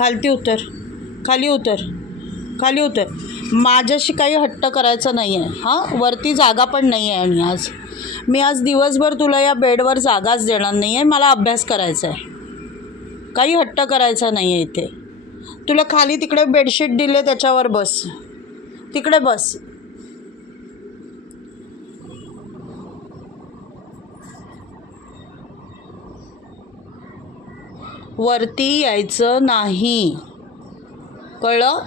खालती उतर, खाली उतर, खाली उतर. माझ्याशी काही हट्ट करायचं नाही आहे हां. वरती जागा पण नाही आहे. आणि मी आज दिवसभर तुला या बेडवर जागाच देणार नाही आहे. मला अभ्यास करायचा आहे. काही हट्ट करायचा नाही आहे इथे. तुला खाली तिकडे बेडशीट दिले त्याच्यावर बस, तिकडे बस. वरती यायचं नाही, कळलं?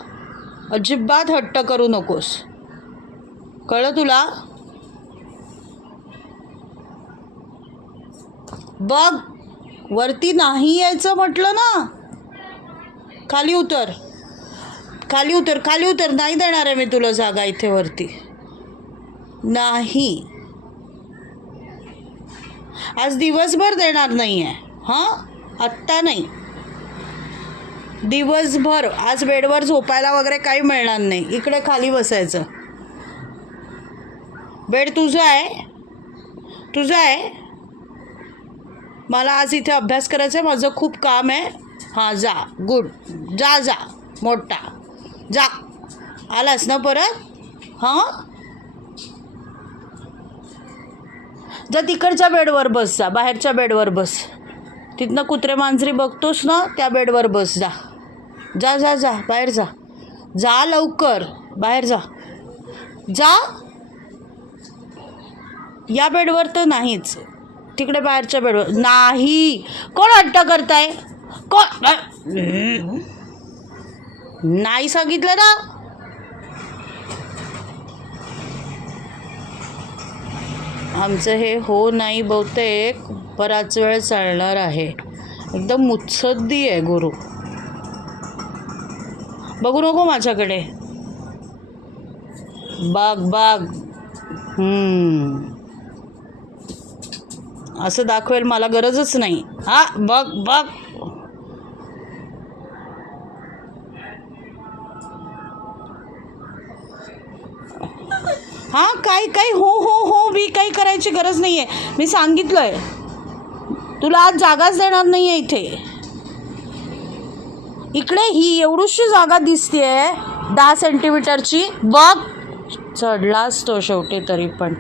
अजिबात हट्ट करू नकोस, कळलं तुला? बघ, वरती नाही यायचं म्हटलं ना. खाली उतर, खाली उतर, खाली उतर. नाही देणार आहे मी तुला जागा इथे वरती. नाही, आज दिवसभर देणार नाही आहे हां. आत्ता नाही, दिवसभर. आज बेडवर झोपायला वगैरे काही मिळणार नाही. इकडे खाली बसायचं. बेड तुझं आहे, तुझं आहे. मला आज इथे अभ्यास करायचा आहे. माझं खूप काम आहे. हां जा, गुड. जा जा मोठा, जा. आलास ना परत? हां जा, तिकडच्या बेडवर बस. जा, बाहेरच्या बेडवर बस. तिथनं कुत्रे मांजरी बघतोस ना, त्या बेडवर बस. जा जा जा जा, बाहेर जा. जा लवकर, बाहेर जा. जा. या बेडवर तर नाहीच, तिकडे बाहेरच्या बेडवर. नाही. कोण हट्ट करताय? कोण? नाही सांगितलं ना. आमचं हे हो नाही बहुतेक बराच वेळ चालणार आहे. एकदम मुत्सद्दी आहे गुरु. बघू नको माझ्याकडे. बघ बघ. असं दाखवेल मला गरजच नाही. हा बघ बघ. हां काही काही हो हो हो मी काही करायची गरज नाही आहे. मी सांगितलं आहे तुला आज जागाच देणार नाही आहे इथे. इकडे ही एवढीशी जागा दिसते 10 सेंटीमीटरची. बघ, चढलाच तो शेवटी तरी पण.